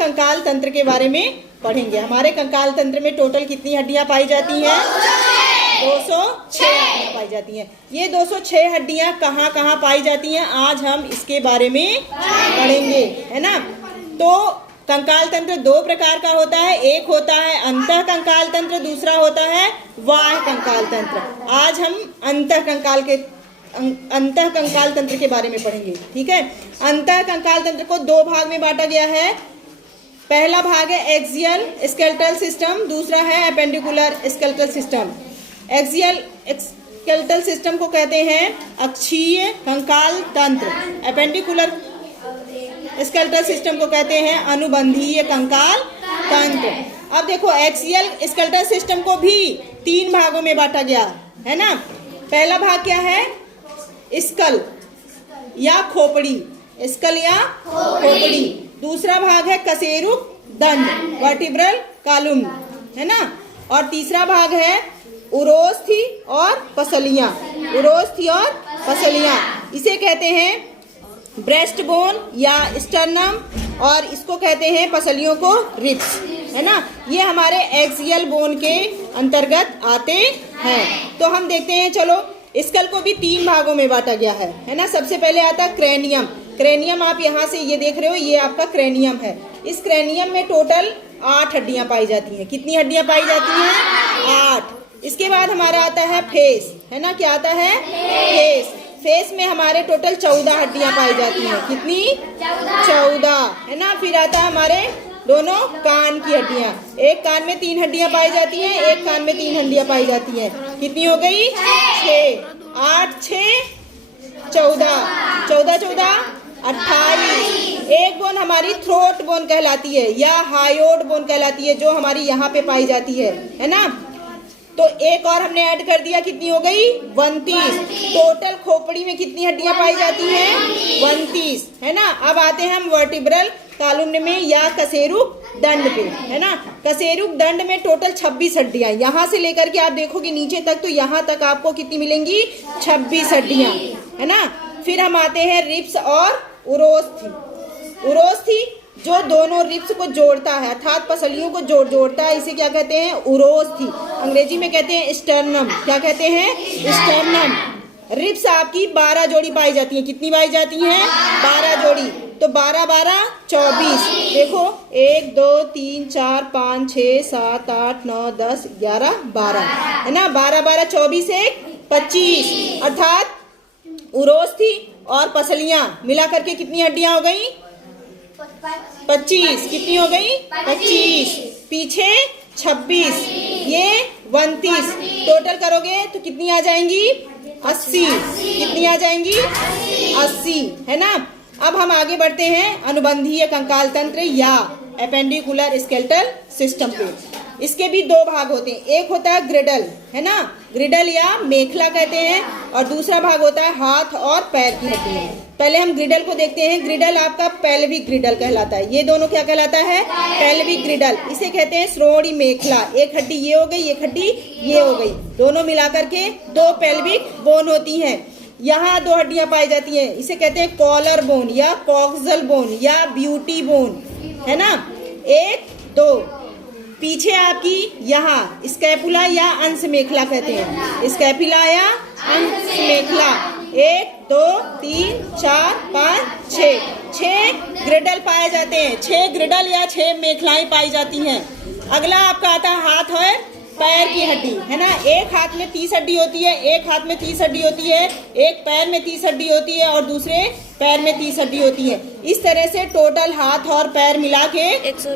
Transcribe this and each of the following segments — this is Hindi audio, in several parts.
कंकाल तंत्र के बारे में पढ़ेंगे। हमारे कंकाल तंत्र में टोटल कितनी हड्डियां पाई जाती हैं? 206 हड्डियां पाई जाती हैं। ये 206 हड्डियां कहाँ कहाँ पाई जाती हैं, आज हम इसके बारे में पढ़ेंगे, है ना। तो कंकाल तंत्र दो प्रकार का होता है, एक होता है अंतः कंकाल तंत्र, दूसरा होता है बाह्य कंकाल तंत्र। आज हम अंतः कंकाल तंत्र के बारे में पढ़ेंगे, ठीक है। अंतः कंकाल तंत्र को दो भाग में बांटा गया है। पहला भाग है एक्सियल स्केलेटल सिस्टम, दूसरा है appendicular skeletal system. Axial skeletal system को कहते हैं अक्षीय कंकाल तंत्र, एपेंडिकुलर स्केलेटल सिस्टम को कहते हैं अनुबंधीय कंकाल तंत्र। अब देखो एक्सियल स्केलेटल सिस्टम को भी तीन भागों में बांटा गया है ना। पहला भाग क्या है? स्कल या खोपड़ी, स्कल या खोपड़ी। दूसरा भाग है कशेरुक दंड, वर्टिब्रल कॉलम, है ना। और तीसरा भाग है उरोस्थि और पसलियां, उरोस्थि और पसलियां। इसे कहते हैं ब्रेस्ट बोन या स्टर्नम, और इसको कहते हैं पसलियों को रिब्स, है ना। ये हमारे एक्सियल बोन के अंतर्गत आते हैं। तो हम देखते हैं, चलो स्कल को भी तीन भागों में बांटा गया है ना। सबसे पहले आता है क्रेनियम। क्रेनियम आप यहाँ से ये देख रहे हो, ये आपका क्रेनियम है। इस क्रेनियम में टोटल 8 हड्डियां पाई जाती हैं। कितनी हड्डियां पाई जाती हैं? 8। इसके बाद हमारा आता है फेस, है ना। क्या आता है? फेस। फेस में हमारे टोटल 14 हड्डियां पाई जाती हैं। कितनी? 14, है ना। फिर आता है हमारे दोनों कान की हड्डियां। एक कान में 3 हड्डियां पाई जाती हैं, एक कान में 3 हड्डियां पाई जाती हैं। कितनी हो गई? 6। 8 6 14, 14 14 28। एक बोन हमारी थ्रोट बोन कहलाती है या हायोड बोन कहलाती है, जो हमारी यहाँ पे पाई जाती है ना। तो एक और हमने ऐड कर दिया, कितनी हो गई? 32। टोटल खोपड़ी में कितनी हड्डियां पाई जाती हैं? 32, है ना। अब आते हैं हम वर्टिब्रल कॉलम में या कशेरुक दंड पे, है ना। कशेरुक दंड में टोटल 26 हड्डियां, यहाँ से लेकर के आप देखोगे नीचे तक, तो यहाँ तक आपको कितनी मिलेंगी? 26 हड्डियां, है ना। फिर हम आते हैं रिब्स और उरोस्थि। उरोस्थि जो दोनों रिब्स को जोड़ता है, अर्थात पसलियों को जोड़ता है, इसे क्या कहते हैं? उरोस्थि। अंग्रेजी में कहते हैं स्टर्नम। क्या कहते हैं? स्टर्नम। रिब्स आपकी 12 जोड़ी पाई जाती है। कितनी पाई जाती हैं? 12 जोड़ी। तो 12 12 24। देखो 1 2 3 4 5 6 7 8 9 10 11 12, है ना। 12 12 24 1 25, अर्थात उरोस्थि और पसलियां मिला करके कितनी हड्डियां हो गई? 25। कितनी हो गई? 25। पीछे 26, ये 29। टोटल करोगे तो कितनी आ जाएंगी? 80। कितनी आ जाएंगी? 80, है ना। अब हम आगे बढ़ते हैं अनुबंधीय कंकाल तंत्र या एपेंडिकुलर स्केलेटल सिस्टम पे। इसके भी दो भाग होते हैं। एक होता है ग्रिडल, है ना, ग्रिडल या मेखला कहते हैं, और दूसरा भाग होता है हाथ और पैर की हड्डी। पहले हम ग्रिडल को देखते हैं। ग्रिडल आपका पेल्विक ग्रिडल कहलाता है। ये दोनों क्या कहलाता है? पेल्विक ग्रिडल। इसे कहते हैं श्रोणि मेखला। एक हड्डी ये हो गई, एक हड्डी ये हो गई, दोनों मिलाकर के 2 पेल्विक बोन होती हैं। यहाँ 2 हड्डियां पाई जाती हैं, इसे कहते हैं कॉलर बोन या कॉक्सल बोन या ब्यूटी बोन, है ना। 1 2 पीछे आपकी यहाँ स्कैपुला या अंश मेखला कहते हैं, स्कैपुला या अंश मेखला। 1 2 3 4 5 6 ग्रिडल पाए जाते हैं। 6 ग्रिडल या 6 मेखलाएं पाई जाती हैं। अगला आपका आता है हाथ और पैर की हड्डी, है ना। एक हाथ में 30 हड्डी होती है, एक हाथ में 30 हड्डी होती है, एक पैर में 30 हड्डी होती है और दूसरे पैर में 30 हड्डी होती है। इस तरह से टोटल हाथ और पैर मिला के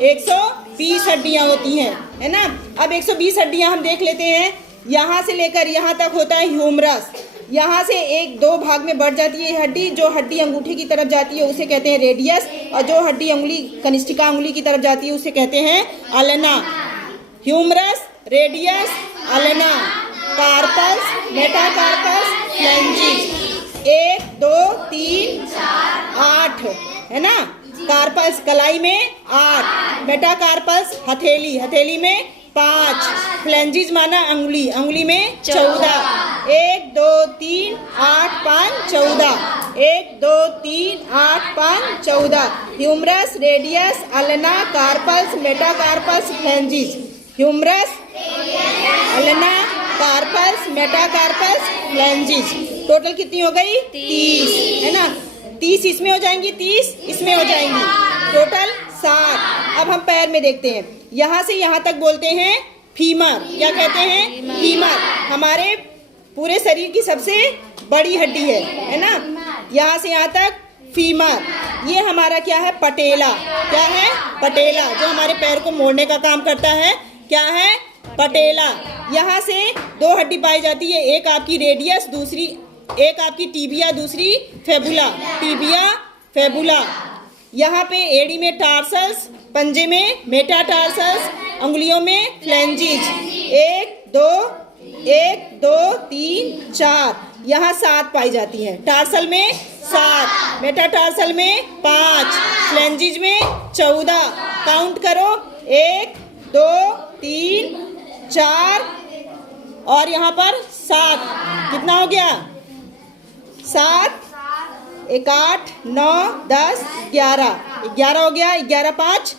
120 हड्डियां होती हैं, है ना। अब 120 हड्डियां हम देख लेते हैं। यहाँ से लेकर यहाँ तक होता है ह्यूमरस। यहाँ से 1-2 भाग में बढ़ जाती है हड्डी। जो हड्डी अंगूठे की तरफ जाती है उसे कहते हैं रेडियस, और जो हड्डी उंगली कनिष्ठिका उंगली की तरफ जाती है उसे कहते हैं ulna. Humerus, radius, ulna, carpus, metacarpus, phalanges. 1 2 3 8, है ना। कार्पस कलाई में 8, मेटाकार्पस हथेली, हथेली में 5, फ्लैंजिस माना अंगुली, अंगुली में 14, 1 2 3 8 5 14 1 2 3 8 5 14 humerus, radius, ulna, carpals, metacarpals, phalanges. Humerus, ulna, carpals, metacarpals, phalanges. Total कितनी हो गई? 30, है ना। 30 इसमें हो जाएंगी, 30 इसमें हो जाएंगी, टोटल 60। अब हम पैर में देखते हैं, यहाँ से यहाँ तक बोलते हैं फीमर। क्या कहते हैं? फीमर। हमारे पूरे शरीर की सबसे बड़ी हड्डी है ना। यहाँ से यहाँ तक फीमर। ये हमारा क्या है? पटेला। क्या है? पटेला, जो हमारे पैर को मोड़ने का काम करता है। क्या है? पटेला। यहाँ से 2 हड्डी पाई जाती है, एक आपकी रेडियस, दूसरी एक आपकी टीबिया, दूसरी फेबुला। Tibia, fabula. यहाँ पे एड़ी में टार्सल्स, पंजे में मेटाटार्सल्स, उंगलियों में फ्लैंजिस। 1 2 3 4, यहाँ 7 पाई जाती हैं। टार्सल में 7, मेटाटार्सल में 5, फ्लैंजिस में 14। काउंट करो, 1 2 3 4 और यहाँ पर 7। कितना हो गया? 7 1 8 9 10 11 11 हो गया। 11 5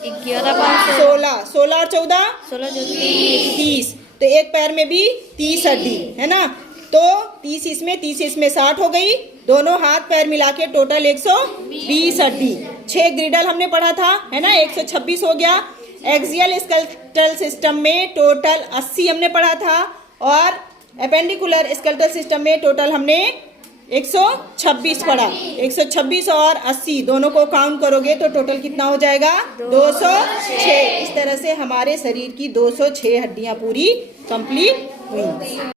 16 16 और 14 30। तो एक पैर में भी 30 हड्डी है ना। तो 30 इसमें 30 इसमें 60 हो गई। दोनों हाथ पैर मिला के टोटल 120 हड्डी। 6 ग्रिडल हमने पढ़ा था, है ना। 126 हो गया। एक्सियल स्केलेटल सिस्टम में टोटल 80 हमने पढ़ा था, और एपेंडिकुलर स्केलेटल सिस्टम में टोटल हमने 126 पढ़ा। 126 और 80 दोनों को काउंट करोगे तो टोटल कितना हो जाएगा? 206। इस तरह से हमारे शरीर की 206 हड्डियां पूरी कंप्लीट हुई।